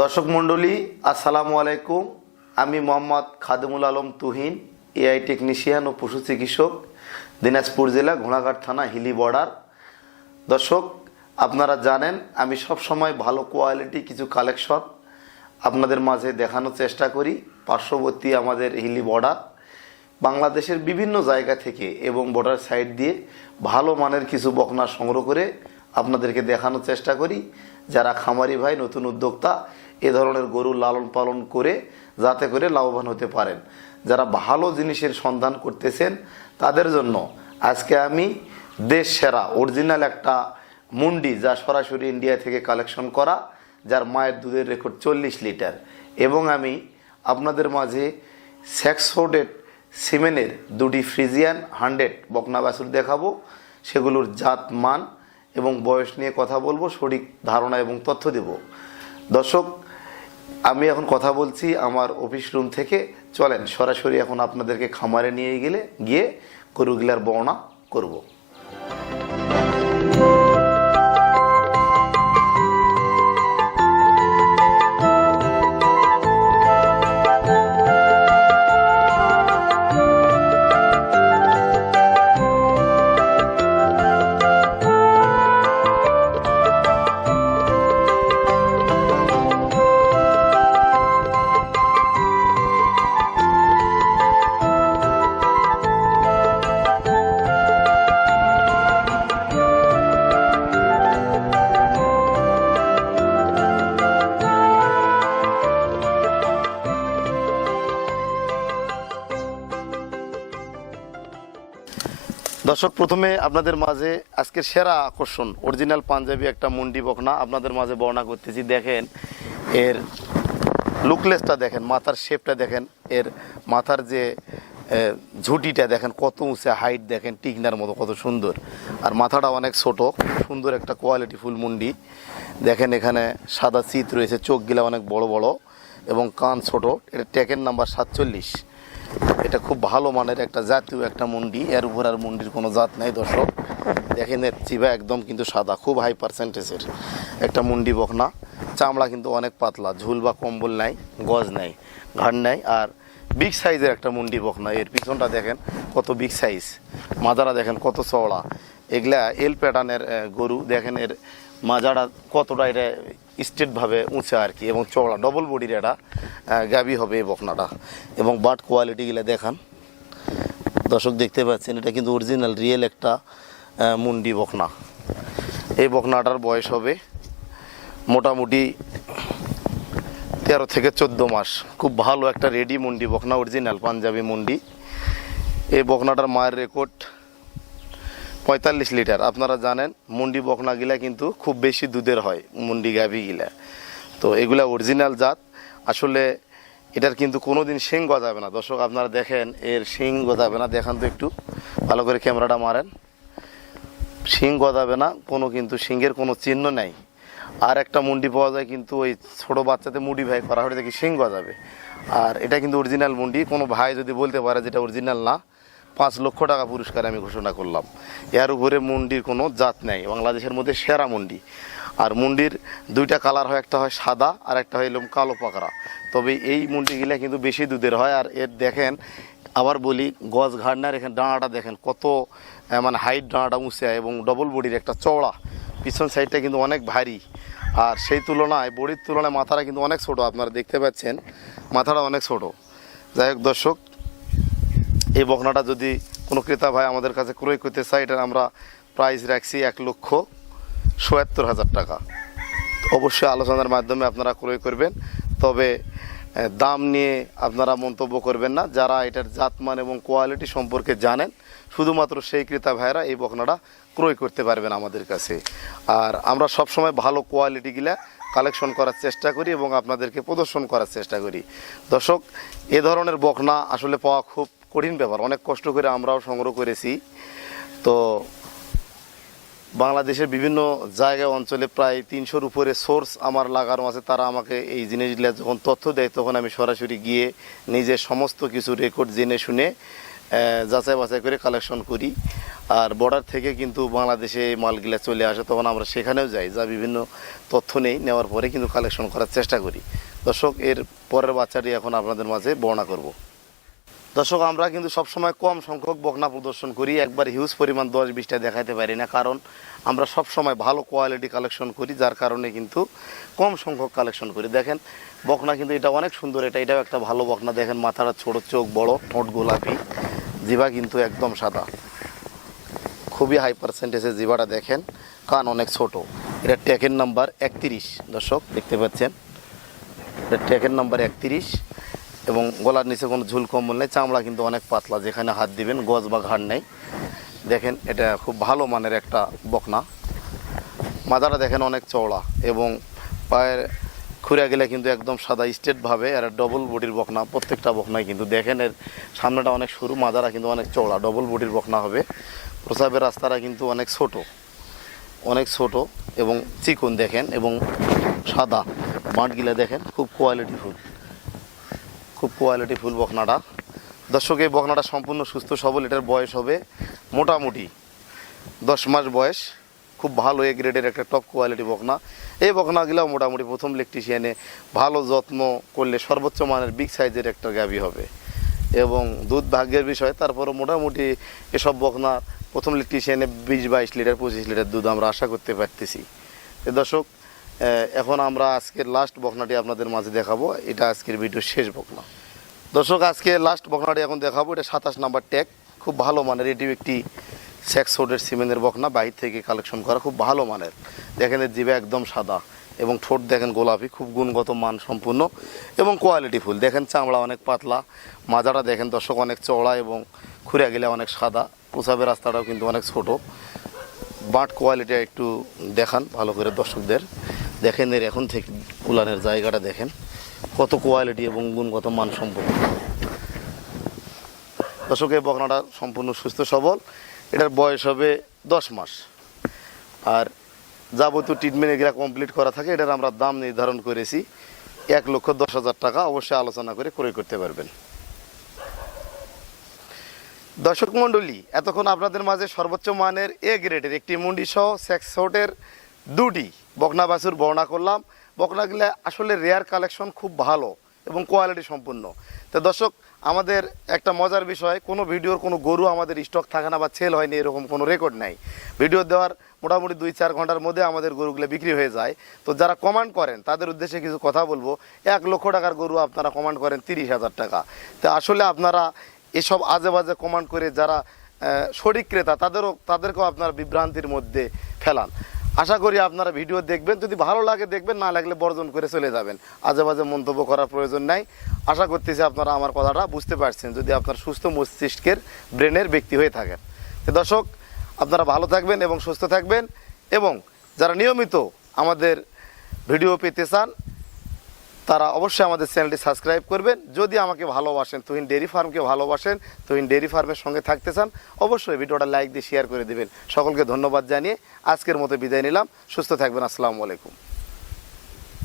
দর্শক মণ্ডলী আসসালামু আলাইকুম। আমি মোহাম্মদ খাদেমুল আলম তুহিন, এআই টেকনিশিয়ান ও পশু চিকিৎসক, দিনাজপুর জেলা ঘোড়াঘাট থানা হিলি বর্ডার। দর্শক, আপনারা জানেন আমি সব সময় ভালো কোয়ালিটি কিছু কালেকশন আপনাদের মাঝে দেখানোর চেষ্টা করি। পার্শ্ববর্তী আমাদের হিলি বর্ডার, বাংলাদেশের বিভিন্ন জায়গা থেকে এবং বর্ডার সাইড দিয়ে ভালো মানের কিছু বকনা সংগ্রহ করে আপনাদেরকে দেখানোর চেষ্টা করি। যারা খামারি ভাই, নতুন উদ্যোক্তা, এ ধরনের গরু লালন পালন করে যাতে করে লাভবান হতে পারেন, যারা ভালো জিনিসের সন্ধান করতেছেন তাদের জন্য আজকে আমি দেশ সেরা অরিজিনাল একটা মুন্ডি, যা সরাসরি ইন্ডিয়া থেকে কালেকশন করা, যার মায়ের দুধের রেকর্ড 40 লিটার, এবং আমি আপনাদের মাঝে স্যাক্সফোর্ডেড সিমেনের দুটি ফ্রিজিয়ান 100 বকনা বাছুর দেখাবো। সেগুলোর জাত, মান এবং বয়স নিয়ে কথা বলবো, সঠিক ধারণা এবং তথ্য দেব। দর্শক, আমি এখন কথা বলছি আমার অফিস রুম থেকে। চলেন সরাসরি এখন আপনাদেরকে খামারে নিয়ে গিয়ে গরুগুলার বর্ণনা করব। দর্শক, প্রথমে আপনাদের মাঝে আজকের সেরা আকর্ষণ অরিজিনাল পাঞ্জাবি একটা মুন্ডি বকনা আপনাদের মাঝে বর্ণনা করতেছি। দেখেন এর লুকলেসটা, দেখেন মাথার শেপটা, দেখেন এর মাথার যে ঝুঁটিটা, দেখেন কত উঁচা হাইট, দেখেন টিকনার মতো কত সুন্দর। আর মাথাটা অনেক ছোট, সুন্দর একটা কোয়ালিটি ফুল মুন্ডি। দেখেন এখানে সাদা চিত রয়েছে, চোখগুলা অনেক বড় বড় এবং কান ছোট। এটা ট্যাগের নাম্বার 47। এটা খুব ভালো মানের একটা জাতীয় একটা মুন্ডি, এর উপর আর মুন্ডির কোনো জাত নেই। দর্শক দেখেন এর চিবা একদম কিন্তু সাদা, খুব হাই পার্সেন্টেজের একটা মুন্ডি বকনা। চামড়া কিন্তু অনেক পাতলা, ঝুল বা কম্বল নাই, গজ নাই, ঘাড় নাই, আর বিগ সাইজের একটা মুন্ডি বকনা। এর পিছনটা দেখেন কত বিগ সাইজ, মাজারা দেখেন কত চওড়া। এগুলা এল প্যাটার্নের গরু। দেখেন এর মাজারা কতটা এটা স্ট্রেটভাবে উঁচা আর কি, এবং চওড়া ডবল বডির এটা গাবি হবে এই বকনাটা। এবং বাট কোয়ালিটিগুলো দেখান দর্শক, দেখতে পাচ্ছেন এটা কিন্তু অরিজিনাল রিয়েল একটা মুন্ডি বকনা। এই বকনাটার বয়স হবে মোটামুটি 13 থেকে 14 মাস। খুব ভালো একটা রেডি মুন্ডি বকনা, অরিজিনাল পাঞ্জাবি মুন্ডি। এই বকনাটার মায়ের রেকর্ড 45 লিটার। আপনারা জানেন মুন্ডি বকনাগুলা কিন্তু খুব বেশি দুধের হয়, মুন্ডি গাভিগুলা। তো এগুলা অরিজিনাল জাত। আসলে এটার কিন্তু কোনোদিন শিং গজাবে না। দর্শক আপনারা দেখেন এর শিং গজাবে না। দেখান তো একটু ভালো করে ক্যামেরাটা মারেন। শিং গজাবে না, কোনো কিন্তু শিংয়ের কোনো চিহ্ন নেই। আর একটা মুন্ডি পাওয়া যায় কিন্তু ওই ছোটো বাচ্চাতে মডিফাই করা হয়, দেখি শিং গজাবে। আর এটা কিন্তু অরিজিনাল মুন্ডি। কোনো ভাই যদি বলতে পারে যেটা অরিজিনাল না, 5 লক্ষ টাকা পুরস্কার আমি ঘোষণা করলাম। এর উপরে মুন্ডির কোনো জাত নেই, বাংলাদেশের মধ্যে সেরা মুন্ডি। আর মুন্ডির দুইটা কালার হয়, একটা হয় সাদা আর একটা হয় এরকম কালো পাকড়া। তবে এই মুন্ডিগুলা কিন্তু বেশি দুধের হয়। আর এর দেখেন, আবার বলি, গজ ঘাড়নার এখানে ডাঁড়াটা দেখেন কত মানে হাইট, ডাঁড়াটা উঁচা এবং ডবল বডির একটা চওড়া। পিছন সাইডটা কিন্তু অনেক ভারী। আর সেই তুলনায় বডির তুলনায় মাথাটা কিন্তু অনেক ছোট। আপনারা দেখতে পাচ্ছেন মাথাটা অনেক ছোট। যাই হোক দর্শক, এই বকনাটা যদি কোনো ক্রেতা ভাই আমাদের কাছে ক্রয় করতে চায়, এটার আমরা প্রাইস রাখছি 1,77,000 টাকা। অবশ্যই আলোচনার মাধ্যমে আপনারা ক্রয় করবেন, তবে দাম নিয়ে আপনারা মন্তব্য করবেন না। যারা এটার জাতমান এবং কোয়ালিটি সম্পর্কে জানেন, শুধুমাত্র সেই ক্রেতা ভাইয়েরা এই বকনাটা ক্রয় করতে পারবেন আমাদের কাছে। আর আমরা সবসময় ভালো কোয়ালিটিগুলা কালেকশন করার চেষ্টা করি এবং আপনাদেরকে প্রদর্শন করার চেষ্টা করি। দর্শক, এ ধরনের বকনা আসলে পাওয়া খুব কঠিন ব্যাপার। অনেক কষ্ট করে আমরাও সংগ্রহ করেছি। তো বাংলাদেশের বিভিন্ন জায়গায় অঞ্চলে প্রায় 300-র উপরে সোর্স আমার লাগানো আছে। তারা আমাকে এই জিনিসগুলো যখন তথ্য দেয়, তখন আমি সরাসরি গিয়ে নিজের সমস্ত কিছু রেকর্ড জেনে শুনে যাচাই বাছাই করে কালেকশন করি। আর বর্ডার থেকে কিন্তু বাংলাদেশে এই মালগুলা চলে আসে, তখন আমরা সেখানেও যাই, যা বিভিন্ন তথ্য নেওয়ার পরে কিন্তু কালেকশন করার চেষ্টা করি। দর্শক, এর পরের বাচ্চাটি এখন আপনাদের মাঝে বর্ণনা করব। দর্শক, আমরা কিন্তু সবসময় কম সংখ্যক বকনা প্রদর্শন করি, একবার হিউজ পরিমাণ 10-20টা দেখাতে পারি না, কারণ আমরা সবসময় ভালো কোয়ালিটি কালেকশন করি, যার কারণে কিন্তু কম সংখ্যক কালেকশন করি। দেখেন বকনা কিন্তু এটা অনেক সুন্দর, এটাও একটা ভালো বকনা। দেখেন মাথাটা ছোট, চোখ বড়, ঠোঁট গোলাপি, জিভা কিন্তু একদম সাদা, খুবই হাই পার্সেন্টেজের জিভাটা। দেখেন কান অনেক ছোট। এটা ট্যাগের নাম্বার 31। দর্শক দেখতে পাচ্ছেন, এটা ট্যাগের নাম্বার 31 এবং গলার নিচে কোনো ঝুল কম্বল নেই, চামড়া কিন্তু অনেক পাতলা, যেখানে হাত দিবেন গজ বা ঘাড় নেই। দেখেন এটা খুব ভালো মানের একটা বকনা। মাথাটা দেখেন অনেক চওড়া এবং পায়ের খুঁড়ে গেলে কিন্তু একদম সাদা স্ট্রেটভাবে। আর ডবল বডির বকনা, প্রত্যেকটা বকনাই কিন্তু দেখেন এর সামনেটা অনেক সরু, মাথাটা কিন্তু অনেক চওড়া, ডবল বডির বকনা হবে। প্রসাবের রাস্তাটা কিন্তু অনেক ছোট এবং চিকন দেখেন, এবং সাদা বাঁটগুলা দেখেন খুব কোয়ালিটিফুল বকনাটা। দর্শক, এই বকনাটা সম্পূর্ণ সুস্থ সবল। এটার বয়স হবে মোটামুটি 10 মাস বয়স। খুব ভালো এ গ্রেডের একটা টপ কোয়ালিটি বকনা। এই বকনাগুলাও মোটামুটি প্রথম ইলেকট্রিশিয়ানে ভালো যত্ন করলে সর্বোচ্চ মানের বিগ সাইজের একটা গাভী হবে এবং দুধ ভাগ্যের বিষয়। তারপরে মোটামুটি এসব বকনা প্রথম ইলেকট্রিশিয়ানে 20-22 লিটার 25 লিটার দুধ আমরা আশা করতে পারতেছি। দর্শক, এখন আমরা আজকের লাস্ট বকনাটি আপনাদের মাঝে দেখাবো। এটা আজকের ভিডিওর শেষ বকনা। দর্শক, আজকে লাস্ট বকনাটি এখন দেখাবো। এটা 27 নাম্বার ট্যাগ, খুব ভালো মানের। এটিও একটি স্যাক্সোডের সিমেন্টের বকনা, বাইরে থেকে কালেকশন করা, খুব ভালো মানের। দেখেন এর জিভে একদম সাদা এবং ঠোঁট দেখেন গোলাপি, খুব গুণগত মান সম্পূর্ণ এবং কোয়ালিটিফুল। দেখেন চামড়া অনেক পাতলা, মাজাটা দেখেন দর্শক অনেক চওড়া এবং খুঁড়ে গেলে অনেক সাদা। প্রসাবের রাস্তাটাও কিন্তু অনেক ছোট। বাট কোয়ালিটি একটু দেখান ভালো করে দর্শকদের। দেখেন এর এখন থেকে উলানের জায়গাটা দেখেন কত কোয়ালিটি এবং গুণগত মান সম্পূর্ণ। দর্শক, এই বকনাটা সম্পূর্ণ সুস্থ সবল। এটার বয়স হবে 10 মাস। আর যাবতীয় ট্রিটমেন্ট এগুলা কমপ্লিট করা থাকে। এটার আমরা দাম নির্ধারণ করেছি 1,10,000 টাকা। অবশ্যই আলোচনা করে ক্রয় করতে পারবেন। দর্শক মণ্ডলী, এতক্ষণ আপনাদের মাঝে সর্বোচ্চ মানের এ গ্রেডের একটি মুন্ডি সহ স্যাক্সোডের 2টি বকনা বাছুর বর্ণনা করলাম। বকনাগুলো আসলে রেয়ার কালেকশন, খুব ভালো এবং কোয়ালিটি সম্পূর্ণ। তো দর্শক, আমাদের একটা মজার বিষয়, কোনো ভিডিওর কোনো গরু আমাদের স্টক থাকে না বা সেল হয়নি, এরকম কোনো রেকর্ড নাই। ভিডিও দেওয়ার মোটামুটি 2-4 ঘন্টার মধ্যে আমাদের গরুগুলো বিক্রি হয়ে যায়। তো যারা কমান্ড করেন তাদের উদ্দেশ্যে কিছু কথা বলবো। 1 লক্ষ টাকার গরু আপনারা কমান্ড করেন 30,000 টাকা। তো আসলে আপনারা এসব আজে বাজে কমান্ড করে যারা সঠিক ক্রেতা তাদেরকেও আপনারা বিভ্রান্তির মধ্যে ফেলান। আশা করি আপনারা ভিডিও দেখবেন, যদি ভালো লাগে দেখবেন, না লাগলে বর্জন করে চলে যাবেন। আজে বাজে মন্তব্য করার প্রয়োজন নাই। আশা করতেছি আপনারা আমার কথাটা বুঝতে পারছেন, যদি আপনার সুস্থ মস্তিষ্কের ব্রেনের ব্যক্তি হয়ে থাকেন। তো দর্শক, আপনারা ভালো থাকবেন এবং সুস্থ থাকবেন, এবং যারা নিয়মিত আমাদের ভিডিও পেতে চান তারা অবশ্যই আমাদের চ্যানেলটি সাবস্ক্রাইব করবেন। যদি আমাকে ভালোবাসেন, তুহিন ডেয়ারি ফার্মকে ভালোবাসেন, তুহিন ডেয়ারি ফার্মের সঙ্গে থাকতে চান, অবশ্যই ভিডিওটা লাইক দিয়ে শেয়ার করে দেবেন। সকলকে ধন্যবাদ জানিয়ে আজকের মতো বিদায় নিলাম। সুস্থ থাকবেন। আসসালামু আলাইকুম।